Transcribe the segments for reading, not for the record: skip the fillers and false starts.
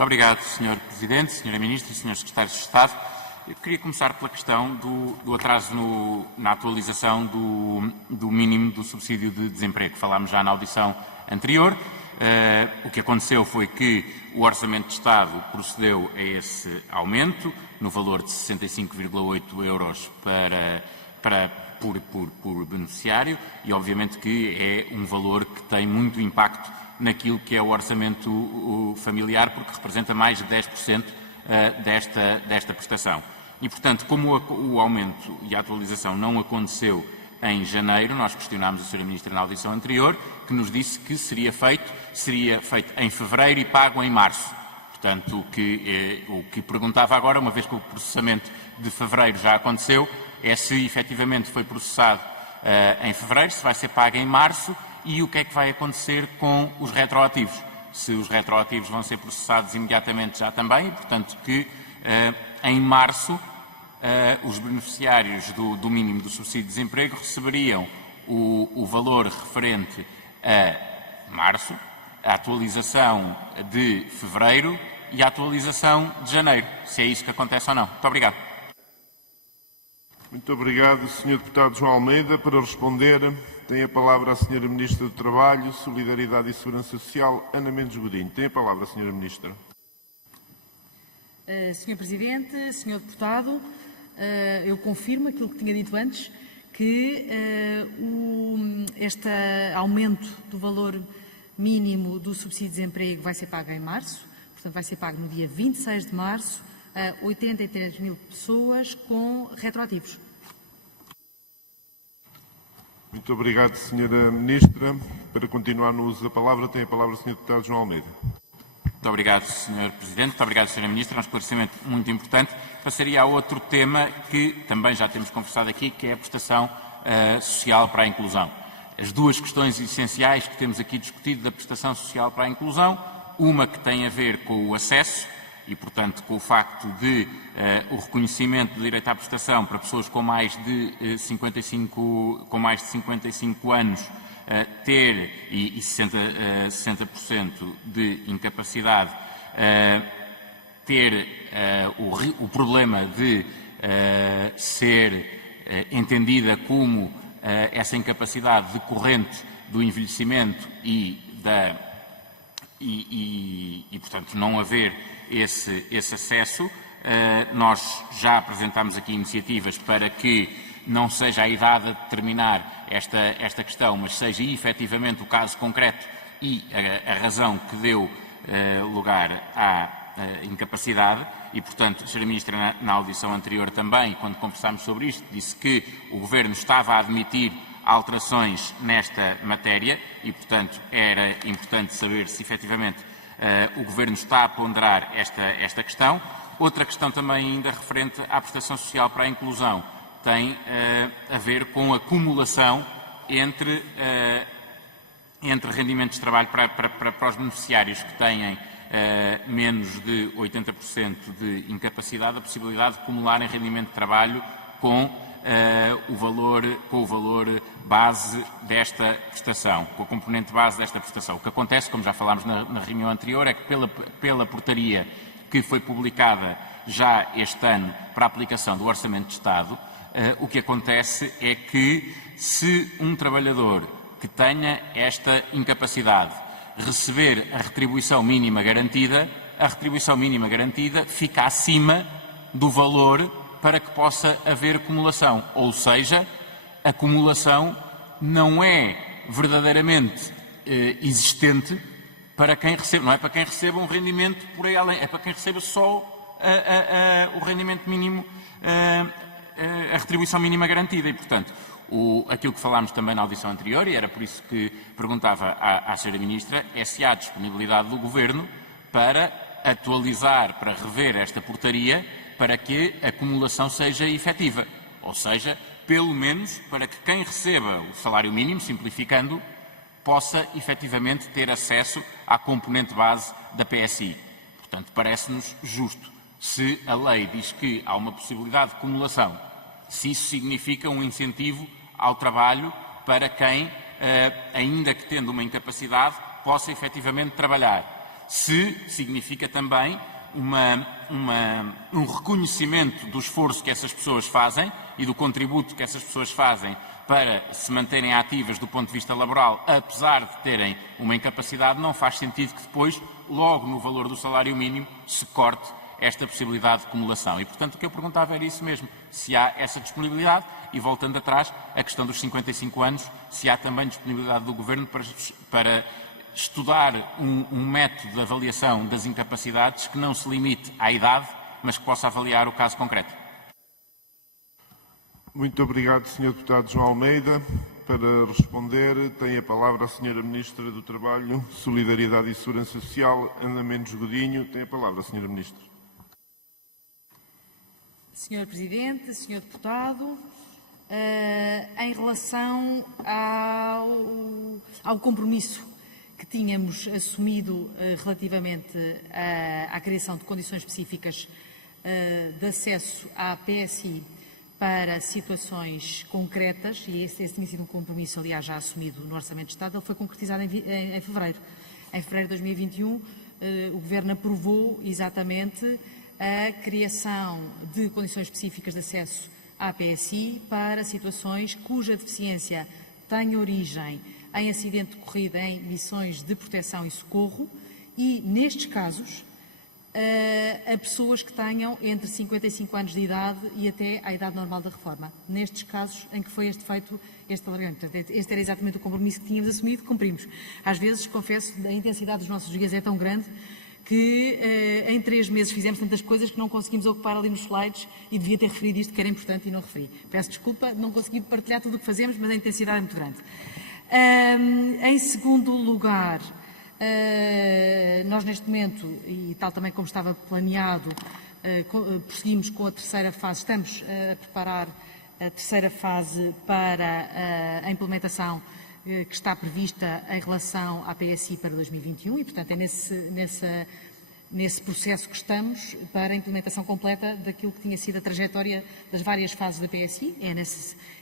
Muito obrigado, Sr. Presidente, Sra. Ministra, Srs. Secretários de Estado. Eu queria começar pela questão do atraso na atualização do mínimo do subsídio de desemprego. Falámos já na audição anterior. O que aconteceu foi que o Orçamento de Estado procedeu a esse aumento, no valor de 65,8 euros por beneficiário, e obviamente que é um valor que tem muito impacto naquilo que é o orçamento familiar, porque representa mais de 10% desta prestação. E, portanto, como o aumento e a atualização não aconteceu em janeiro, nós questionámos a Sra. Ministra na audição anterior, que nos disse que seria feito em fevereiro e pago em março. Portanto, o que perguntava agora, uma vez que o processamento de fevereiro já aconteceu, é se efetivamente foi processado em fevereiro, se vai ser pago em março e o que é que vai acontecer com os retroativos. Se os retroativos vão ser processados imediatamente já também, e, portanto, que em março os beneficiários do mínimo do subsídio de desemprego receberiam o valor referente a março, a atualização de fevereiro e a atualização de janeiro, se é isso que acontece ou não. Muito obrigado. Muito obrigado, Sr. Deputado João Almeida. Para responder, tem a palavra a Sra. Ministra do Trabalho, Solidariedade e Segurança Social, Ana Mendes Godinho. Tem a palavra, Sra. Ministra. Sr. Presidente, Sr. Deputado, eu confirmo aquilo que tinha dito antes, que este aumento do valor mínimo do subsídio de desemprego vai ser pago em março, portanto vai ser pago no dia 26 de março, a 83 mil pessoas com retroativos. Muito obrigado, Sra. Ministra. Para continuar no uso da palavra, tem a palavra o Sr. Deputado João Almeida. Muito obrigado, Sr. Presidente. Muito obrigado, Sra. Ministra. Um esclarecimento muito importante. Passaria a outro tema que também já temos conversado aqui, que é a prestação social para a inclusão. As duas questões essenciais que temos aqui discutido da prestação social para a inclusão, uma que tem a ver com o acesso e, portanto, com o facto de o reconhecimento do direito à prestação para pessoas com mais de 55 anos ter e 60% de incapacidade, ter o problema de ser entendida como essa incapacidade decorrente do envelhecimento portanto, não haver esse acesso. Nós já apresentámos aqui iniciativas para que não seja a idade a determinar esta questão, mas seja efetivamente o caso concreto e a razão que deu lugar à incapacidade. E, portanto, a Sra. Ministra, na audição anterior também, quando conversámos sobre isto, disse que o Governo estava a admitir alterações nesta matéria e, portanto, era importante saber se efetivamente o Governo está a ponderar esta questão. Outra questão também ainda referente à prestação social para a inclusão tem a ver com a acumulação entre rendimentos de trabalho para os beneficiários que têm menos de 80% de incapacidade, a possibilidade de acumularem rendimento de trabalho com o valor base desta prestação, com a componente base desta prestação. O que acontece, como já falámos na reunião anterior, é que pela portaria que foi publicada já este ano para a aplicação do Orçamento de Estado, o que acontece é que se um trabalhador que tenha esta incapacidade receber a retribuição mínima garantida, a retribuição mínima garantida fica acima do valor para que possa haver acumulação. Ou seja, a acumulação não é verdadeiramente existente para quem recebe, não é para quem receba um rendimento por aí além, é para quem receba só o rendimento mínimo, a retribuição mínima garantida. E, portanto, aquilo que falámos também na audição anterior, e era por isso que perguntava à Sra. Ministra, é se há disponibilidade do Governo para atualizar, para rever esta portaria, para que a acumulação seja efetiva. Ou seja, pelo menos para que quem receba o salário mínimo, simplificando, possa efetivamente ter acesso à componente base da PSI. Portanto, parece-nos justo. Se a lei diz que há uma possibilidade de acumulação, se isso significa um incentivo ao trabalho para quem, ainda que tendo uma incapacidade, possa efetivamente trabalhar. se significa também um reconhecimento do esforço que essas pessoas fazem e do contributo que essas pessoas fazem para se manterem ativas do ponto de vista laboral, apesar de terem uma incapacidade, não faz sentido que depois, logo no valor do salário mínimo, se corte esta possibilidade de acumulação. E, portanto, o que eu perguntava era isso mesmo, se há essa disponibilidade e, voltando atrás, a questão dos 55 anos, se há também disponibilidade do Governo para estudar um método de avaliação das incapacidades que não se limite à idade, mas que possa avaliar o caso concreto. Muito obrigado, Sr. Deputado João Almeida. Para responder, tem a palavra a Sra. Ministra do Trabalho, Solidariedade e Segurança Social, Ana Mendes Godinho. Tem a palavra, Sra. Ministra. Sr. Presidente, Sr. Deputado, em relação ao compromisso que tínhamos assumido relativamente à criação de condições específicas de acesso à PSI para situações concretas, e esse tinha sido um compromisso, aliás, já assumido no Orçamento de Estado, ele foi concretizado em fevereiro. Em fevereiro de 2021, o Governo aprovou exatamente a criação de condições específicas de acesso à PSI para situações cuja deficiência tenha origem em acidente de corrida em missões de proteção e socorro e, nestes casos, a pessoas que tenham entre 55 anos de idade e até à idade normal da reforma. Nestes casos em que foi feito este alargamento. Portanto, este era exatamente o compromisso que tínhamos assumido, cumprimos. Às vezes, confesso, a intensidade dos nossos dias é tão grande que em 3 meses fizemos tantas coisas que não conseguimos ocupar ali nos slides e devia ter referido isto que era importante e não referi. Peço desculpa, não consegui partilhar tudo o que fazemos, mas a intensidade é muito grande. Em segundo lugar, nós neste momento, e tal também como estava planeado, prosseguimos com a terceira fase, estamos a preparar a terceira fase para a implementação que está prevista em relação à PSI para 2021 e, portanto, é nesse processo que estamos para a implementação completa daquilo que tinha sido a trajetória das várias fases da PSI.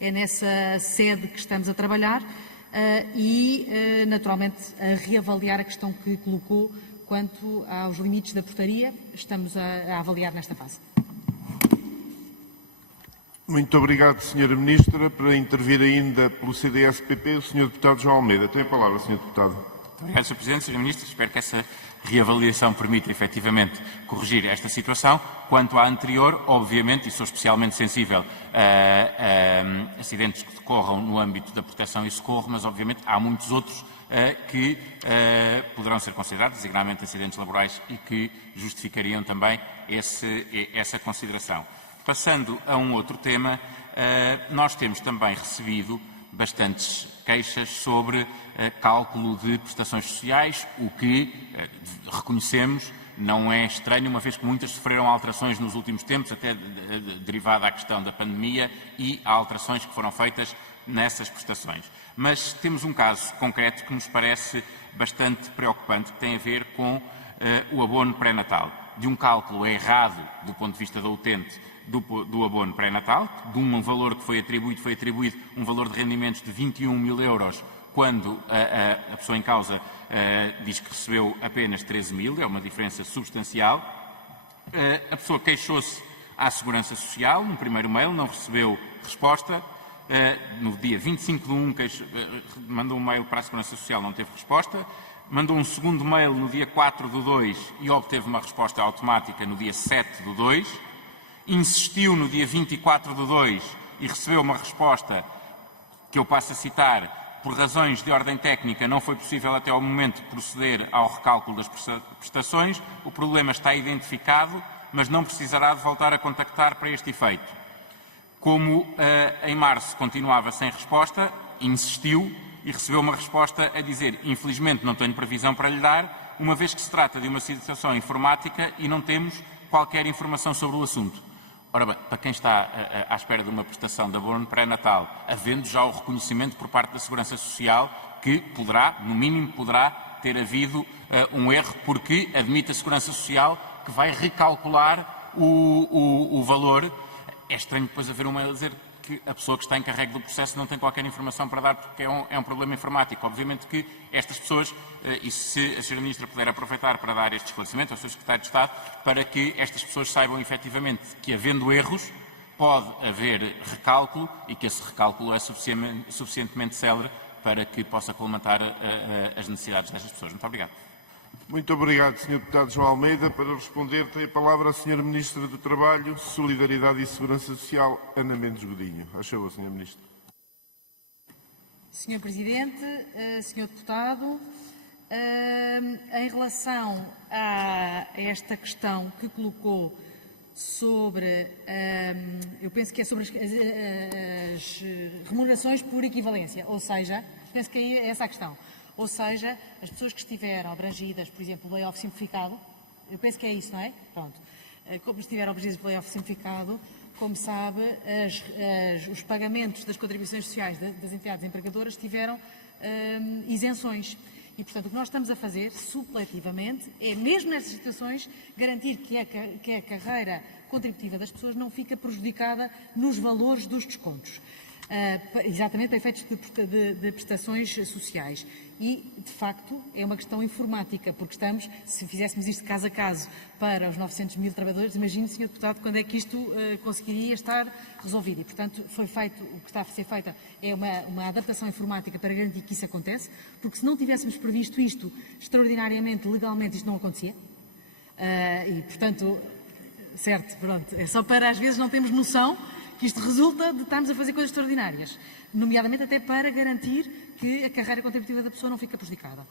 É nessa sede que estamos a trabalhar e, naturalmente, a reavaliar a questão que colocou quanto aos limites da portaria. Estamos a avaliar nesta fase. Muito obrigado, Sra. Ministra. Para intervir ainda pelo CDS-PP, o Sr. Deputado João Almeida. Tem a palavra, Sr. Deputado. Muito obrigado, Sr. Presidente, Sra. Ministra. Espero que essa reavaliação permita efetivamente corrigir esta situação. Quanto à anterior, obviamente, e sou especialmente sensível a acidentes que decorram no âmbito da proteção e socorro, mas obviamente há muitos outros que poderão ser considerados, designadamente acidentes laborais, e que justificariam também essa consideração. Passando a um outro tema, nós temos também recebido bastantes queixas sobre cálculo de prestações sociais, o que reconhecemos não é estranho, uma vez que muitas sofreram alterações nos últimos tempos, até derivada à questão da pandemia e há alterações que foram feitas nessas prestações. Mas temos um caso concreto que nos parece bastante preocupante, que tem a ver com o abono pré-natal. De um cálculo errado do ponto de vista da utente do abono pré-natal, de um valor que foi atribuído um valor de rendimentos de 21 mil euros, quando a pessoa em causa diz que recebeu apenas 13 mil, é uma diferença substancial. A pessoa queixou-se à Segurança Social, no primeiro mail, não recebeu resposta. No dia 25 de 1, mandou um mail para a Segurança Social, não teve resposta. Mandou um segundo mail no dia 4 de 2 e obteve uma resposta automática no dia 7 de 2. Insistiu no dia 24 de 2 e recebeu uma resposta que eu passo a citar: por razões de ordem técnica não foi possível até ao momento proceder ao recálculo das prestações, o problema está identificado, mas não precisará de voltar a contactar para este efeito. Como em março continuava sem resposta, insistiu e recebeu uma resposta a dizer: infelizmente não tenho previsão para lhe dar, uma vez que se trata de uma situação informática e não temos qualquer informação sobre o assunto. Ora bem, para quem está à espera de uma prestação de abono pré-natal, havendo já o reconhecimento por parte da Segurança Social que poderá, no mínimo, poderá ter havido um erro, porque admite a Segurança Social que vai recalcular o valor. É estranho depois haver um mail a dizer que a pessoa que está encarregue do processo não tem qualquer informação para dar porque é um problema informático. Obviamente que estas pessoas, e se a Sra. Ministra puder aproveitar para dar este esclarecimento ao Sr. Secretário de Estado, para que estas pessoas saibam efetivamente que, havendo erros, pode haver recálculo e que esse recálculo é suficientemente célere para que possa colmatar as necessidades destas pessoas. Muito obrigado. Muito obrigado, Sr. Deputado João Almeida. Para responder, tem a palavra a Sra. Ministra do Trabalho, Solidariedade e Segurança Social, Ana Mendes Godinho. Achou, Sra. Ministra. Sr. Presidente, Sr. Deputado, em relação a esta questão que colocou sobre, eu penso que é sobre as remunerações por equivalência, ou seja, penso que é essa a questão. Ou seja, as pessoas que estiveram abrangidas, por exemplo, pelo layoff simplificado, eu penso que é isso, não é? Pronto. Como estiveram abrangidas pelo layoff simplificado, como sabe, os pagamentos das contribuições sociais das entidades empregadoras tiveram isenções. E, portanto, o que nós estamos a fazer, supletivamente, é, mesmo nestas situações, garantir que a carreira contributiva das pessoas não fica prejudicada nos valores dos descontos. Exatamente para efeitos de prestações sociais. E, de facto, é uma questão informática, porque se fizéssemos isto caso a caso para os 900 mil trabalhadores, imagine, Sr. Deputado, quando é que isto conseguiria estar resolvido. E, portanto, o que está a ser feito é uma adaptação informática para garantir que isso acontece, porque se não tivéssemos previsto isto extraordinariamente, legalmente, isto não acontecia. E, portanto, certo, pronto, é só para às vezes não termos noção que isto resulta de estarmos a fazer coisas extraordinárias, nomeadamente até para garantir que a carreira contributiva da pessoa não fica prejudicada.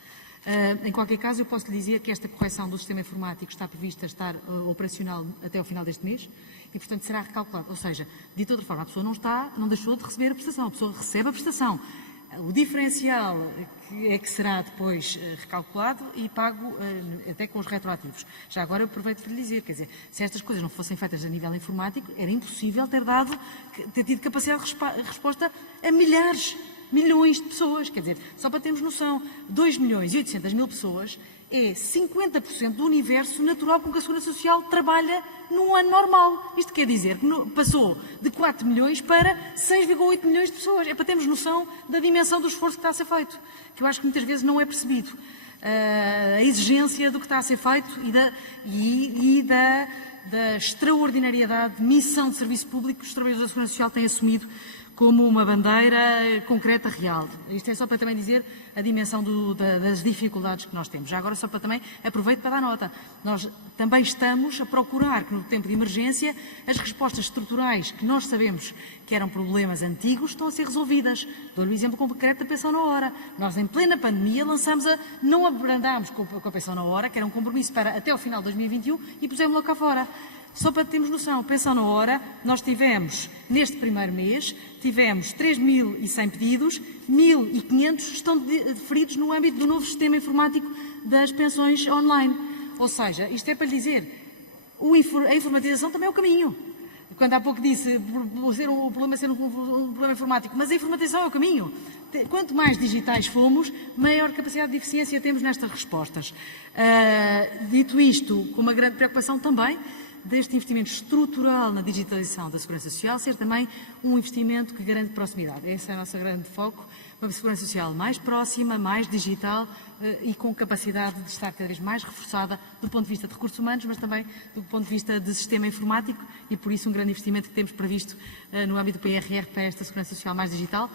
Em qualquer caso, eu posso lhe dizer que esta correção do sistema informático está prevista estar operacional até ao final deste mês e, portanto, será recalculado. Ou seja, dito de outra forma, a pessoa não deixou de receber a prestação, a pessoa recebe a prestação. O diferencial é que será depois recalculado e pago até com os retroativos. Já agora eu aproveito para lhe dizer, quer dizer, se estas coisas não fossem feitas a nível informático, era impossível ter tido capacidade de resposta a milhões de pessoas. Quer dizer, só para termos noção, 2.800.000 pessoas é 50% do universo natural com que a Segurança Social trabalha num ano normal. Isto quer dizer que passou de 4 milhões para 6,8 milhões de pessoas. É para termos noção da dimensão do esforço que está a ser feito, que eu acho que muitas vezes não é percebido. A exigência do que está a ser feito e da extraordinariedade de missão de serviço público que os trabalhadores da Segurança Social têm assumido como uma bandeira concreta, real. Isto é só para também dizer a dimensão das dificuldades que nós temos. Já agora, só para também, aproveito para dar nota. Nós também estamos a procurar que, no tempo de emergência, as respostas estruturais que nós sabemos que eram problemas antigos estão a ser resolvidas. Dou-lhe um exemplo concreto da pensão na hora. Nós, em plena pandemia, não abrandámos com a pensão na hora, que era um compromisso para até ao final de 2021, e pusemos-la cá fora. Só para termos noção, pensão na hora, nós tivemos, neste primeiro mês, tivemos 3.100 pedidos, 1.500 estão deferidos no âmbito do novo sistema informático das pensões online. Ou seja, isto é para lhe dizer, a informatização também é o caminho. Quando há pouco disse o problema ser um problema informático, mas a informatização é o caminho. Quanto mais digitais fomos, maior capacidade de eficiência temos nestas respostas. Dito isto, com uma grande preocupação também, deste investimento estrutural na digitalização da Segurança Social ser também um investimento que garante proximidade. Esse é o nosso grande foco, uma Segurança Social mais próxima, mais digital e com capacidade de estar cada vez mais reforçada do ponto de vista de recursos humanos, mas também do ponto de vista de sistema informático e, por isso, um grande investimento que temos previsto no âmbito do PRR para esta Segurança Social mais digital,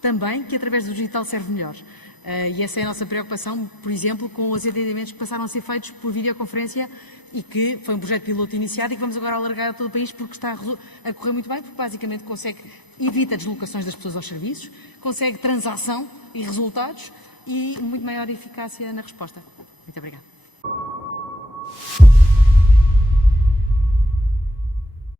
também que através do digital serve melhor. E essa é a nossa preocupação, por exemplo, com os atendimentos que passaram a ser feitos por videoconferência e que foi um projeto piloto iniciado e que vamos agora alargar a todo o país porque está a correr muito bem, porque basicamente evita deslocações das pessoas aos serviços, consegue transação e resultados e muito maior eficácia na resposta. Muito obrigada.